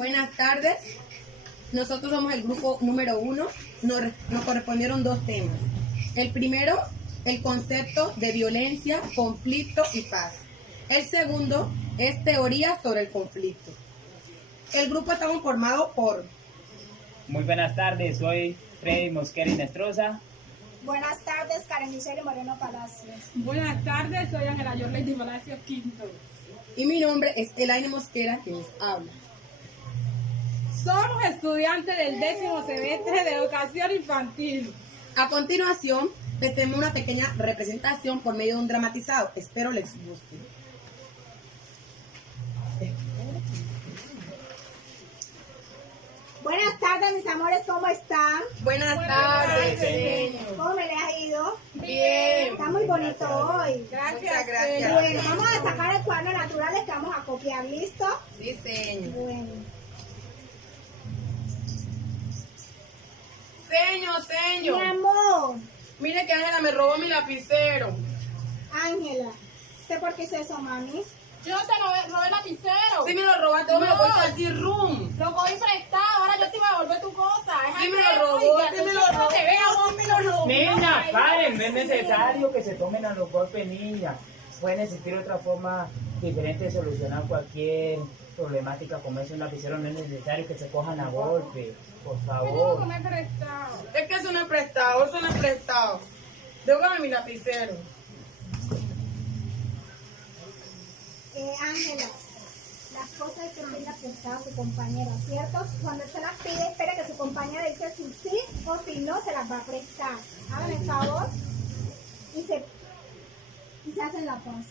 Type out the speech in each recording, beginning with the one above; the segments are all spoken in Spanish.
Buenas tardes. Nosotros somos el grupo número 1. Nos correspondieron 2 temas. El primero, el concepto de violencia, conflicto y paz. El segundo es teoría sobre el conflicto. El grupo está conformado por... Muy buenas tardes, soy Freddy Mosquera Inestrosa. Buenas tardes, Karen Lucely Moreno Palacios. Buenas tardes, soy Ángela Yorley Palacios Quinto. Y mi nombre es Elaine Mosquera, que les habla. Somos estudiantes del 10º semestre de educación infantil. A continuación, les tenemos una pequeña representación por medio de un dramatizado. Espero les guste. Buenas tardes, mis amores, ¿cómo están? Buenas tardes. ¿Cómo me les ha ido? Bien. Está muy bonito hoy. Muchas gracias. Bueno, vamos a sacar el cuadro naturales que vamos a copiar, ¿listo? Sí, señor. Bueno. Mi Señor. amor, Mire que Ángela me robó mi lapicero. Ángela, ¿usted por qué hizo eso, mami? Yo te robé el lapicero. Sí me lo robaste, me lo No. cogiste así, rum. Lo cogí prestado, ahora yo te iba a devolver tu cosa. Sí me lo robó, sí me lo robó. Te veo. Sí me lo robó. Niña, paren, no es necesario que se tomen a los golpes, niña. Pueden existir otra forma diferente de solucionar cualquier problemática como eso. Un lapicero no es necesario que se cojan a golpes, por No favor. me he prestado. Es que eso no es prestado, eso no es prestado. Déjame mi lapicero. Ángela, las cosas hay que pedirlas prestadas a su compañera, ¿cierto? Cuando se las pide, espere que su compañera dice si sí o si no se las va a prestar. Hagan el favor y se hacen la paz.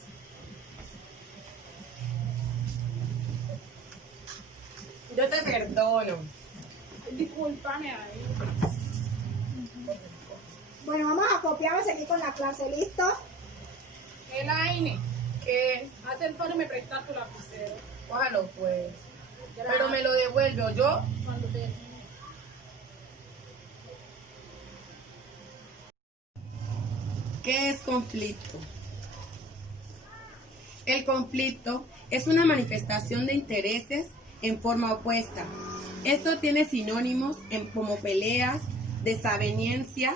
Yo te perdono. Discúlpame ahí. Bueno, vamos a copiar, a seguir con la clase, ¿listo? Elaine, Que, haz el favor y me prestas tu lapicero. cójalo pues. Pero me lo devuelvo yo. Cuando te... ¿Qué es conflicto? El conflicto es una manifestación de intereses en forma opuesta. Esto tiene sinónimos como peleas, desaveniencia,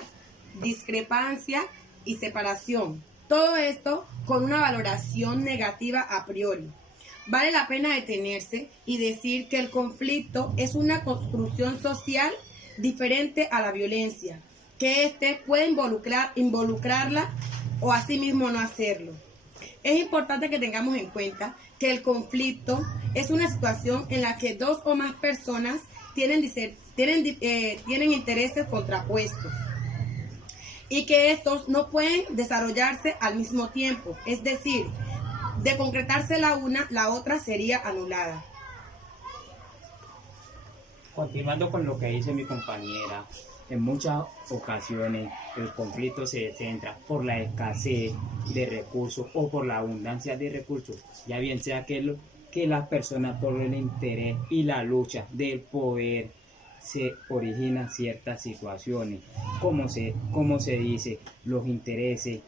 discrepancia y separación. Todo esto con una valoración negativa a priori. Vale la pena detenerse y decir que el conflicto es una construcción social diferente a la violencia, que éste puede involucrarla o asimismo no hacerlo. Es importante que tengamos en cuenta que el conflicto es una situación en la que dos o más personas tienen intereses contrapuestos y que estos no pueden desarrollarse al mismo tiempo, es decir, de concretarse la una, la otra sería anulada. Continuando con lo que dice mi compañera, en muchas ocasiones el conflicto se centra por la escasez de recursos o por la abundancia de recursos, ya bien sea que las personas por el interés y la lucha del poder se originan ciertas situaciones, como se dice, los intereses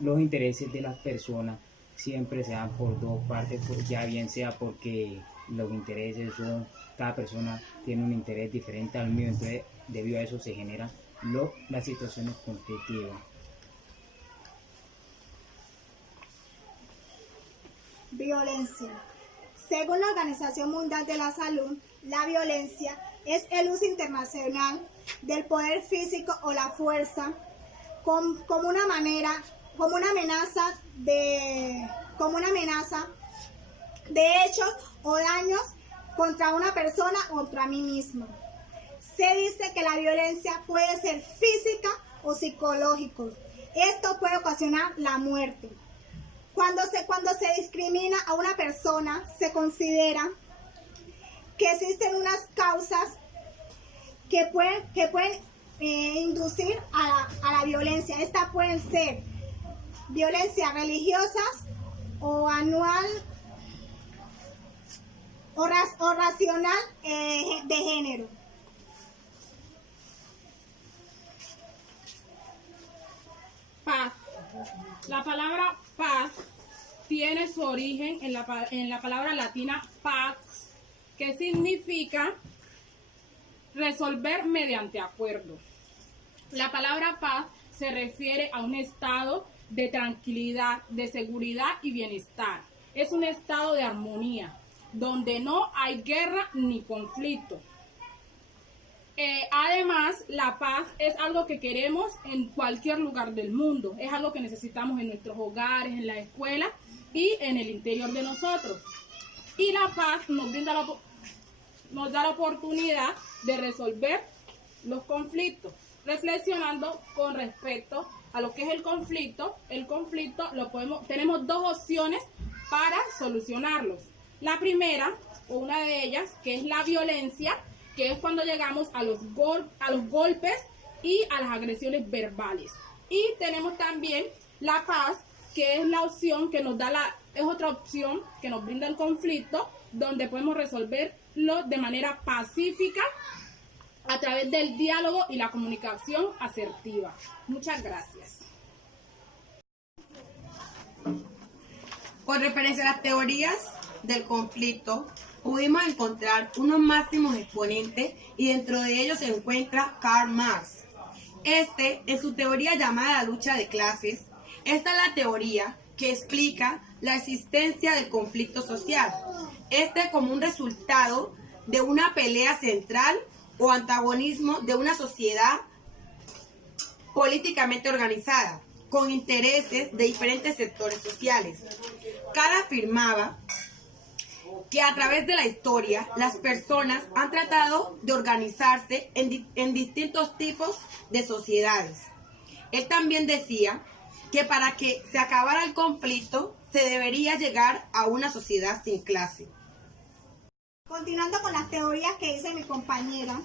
de las personas siempre se dan por dos partes, ya bien sea porque los intereses son, cada persona tiene un interés diferente al mío, entonces debido a eso se generan las situaciones conflictivas. Violencia. Según la Organización Mundial de la Salud, la violencia es el uso internacional del poder físico o la fuerza como una amenaza de hechos o daños contra una persona o contra mí misma. Se dice que la violencia puede ser física o psicológica. Esto puede ocasionar la muerte. Cuando se discrimina a una persona, se considera que existen unas causas que pueden inducir a la violencia. Estas pueden ser violencias religiosas o anual o racional de género. Paz. La palabra paz tiene su origen en la palabra latina pax, que significa resolver mediante acuerdo. La palabra paz se refiere a un estado de tranquilidad, de seguridad y bienestar. Es un estado de armonía, donde no hay guerra ni conflicto. Además, la paz es algo que queremos en cualquier lugar del mundo. Es algo que necesitamos en nuestros hogares, en la escuela y en el interior de nosotros. Y la paz nos da la oportunidad de resolver los conflictos. Reflexionando con respecto a lo que es el conflicto tenemos dos opciones para solucionarlos. La primera, o una de ellas, que es la violencia, que es cuando llegamos a los golpes y a las agresiones verbales. Y tenemos también la paz, que es la opción que nos da es otra opción que nos brinda el conflicto, donde podemos resolverlo de manera pacífica a través del diálogo y la comunicación asertiva. Muchas gracias. Con referencia a las teorías del conflicto, pudimos encontrar unos máximos exponentes y dentro de ellos se encuentra Karl Marx. En su teoría llamada la lucha de clases, esta es la teoría que explica la existencia del conflicto social. Como un resultado de una pelea central o antagonismo de una sociedad políticamente organizada, con intereses de diferentes sectores sociales. Karl afirmaba que a través de la historia las personas han tratado de organizarse en distintos tipos de sociedades. Él también decía que para que se acabara el conflicto se debería llegar a una sociedad sin clase. Continuando con las teorías que dice mi compañera,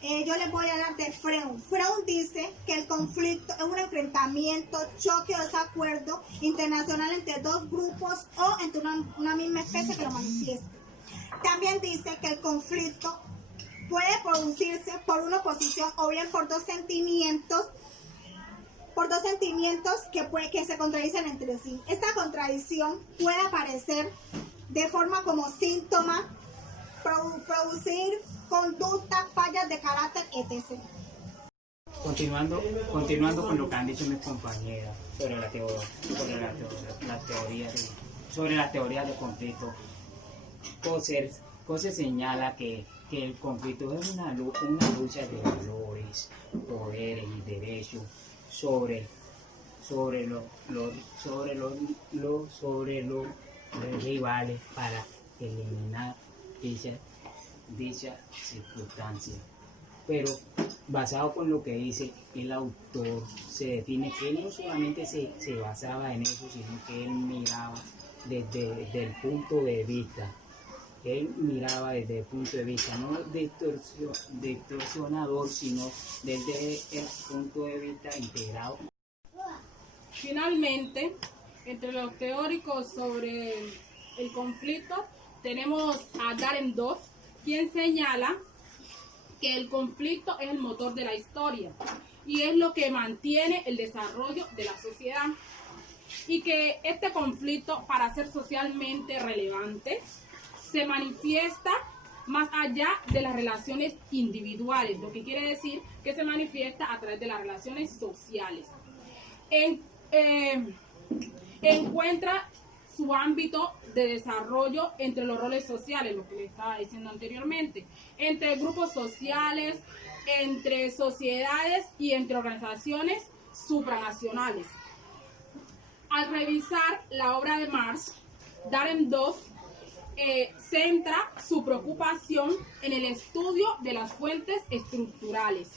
yo les voy a hablar de Freud. Freud dice que el conflicto es un enfrentamiento, choque o desacuerdo internacional entre dos grupos o entre una misma especie que lo manifieste. También dice que el conflicto puede producirse por una oposición o bien por dos sentimientos que se contradicen entre sí. Esta contradicción puede aparecer de forma como síntoma, producir conductas, fallas de carácter, etc. Continuando con lo que han dicho mis compañeras sobre la teoría del conflicto, Coser señala que el conflicto es una lucha de valores, poderes y derechos sobre los rivales para eliminar dicha circunstancia. Pero basado con lo que dice el autor, se define que él no solamente se basaba en eso, sino que él miraba desde el punto de vista. Él miraba desde el punto de vista no distorsionador, sino desde el punto de vista integrado. Finalmente, entre los teóricos sobre el conflicto, tenemos a Dahrendorf, quien señala que el conflicto es el motor de la historia y es lo que mantiene el desarrollo de la sociedad, y que este conflicto, para ser socialmente relevante, se manifiesta más allá de las relaciones individuales, lo que quiere decir que se manifiesta a través de las relaciones sociales. Encuentra su ámbito de desarrollo entre los roles sociales, lo que le estaba diciendo anteriormente, entre grupos sociales, entre sociedades y entre organizaciones supranacionales. Al revisar la obra de Marx, Dahrendorf centra su preocupación en el estudio de las fuentes estructurales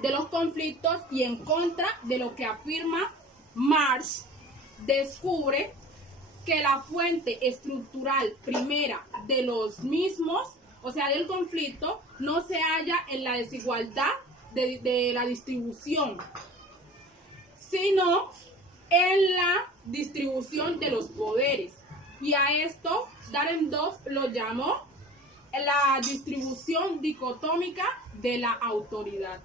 de los conflictos, y en contra de lo que afirma Marx, descubre que la fuente estructural primera de los mismos, o sea, del conflicto, no se halla en la desigualdad de la distribución, sino en la distribución de los poderes. Y a esto Dahrendorf lo llamó la distribución dicotómica de la autoridad.